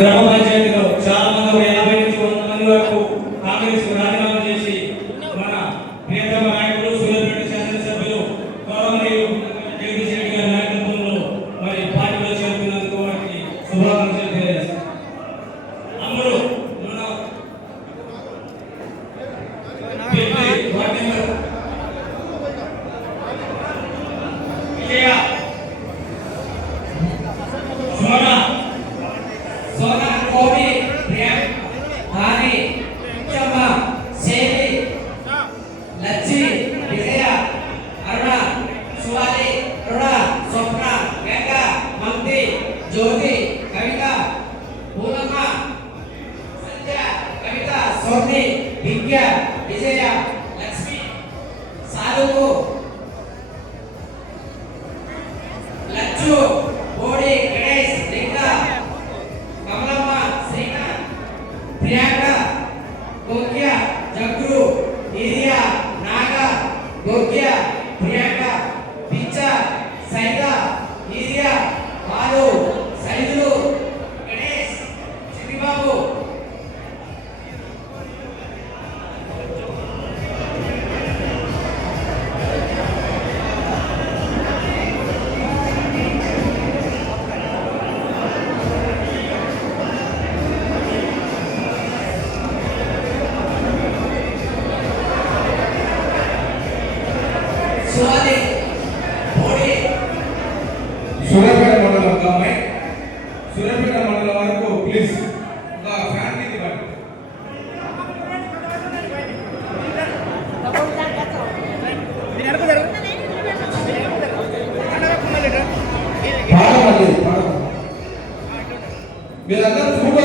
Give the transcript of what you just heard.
గ్రామ పంచాయతీలో చాలా మంది 50 నుంచి 100 మంది వరకు కాంగ్రెస్ రాజీనామా చేసి మన ప్రియతమ నాయకులు సూర్యాపేట శాసనసభ్యులు గౌరవనీయులు జగదీష్ రెడ్డి గారి నాయకత్వంలో మరి పార్టీలో చేరుతున్నందుకు వారికి శుభాకాంక్షలు తెలియజేస్తాం. అందరూ ज्योति कविता पूर्णमा संध्या कविता सोनी विद्या विजय लक्ष्मी साधु लच्चू बोडी गणेश लिंगा कमलम्मा श्रीनाथ प्रियांका गोग्या जग्रू इरिया नागा गोग्या प्रियांका पिच्चा सैदा इरिया बालू सैदुलू गणेश चिन्निबाबू स्वाति बोडी సూర్యాపేట మండలం అమ్మాయి సూర్యాపేట మండలం వరకు ప్లీజ్ ఒక ఫ్యామిలీ దిగండి. మీరందరూ ఫోటో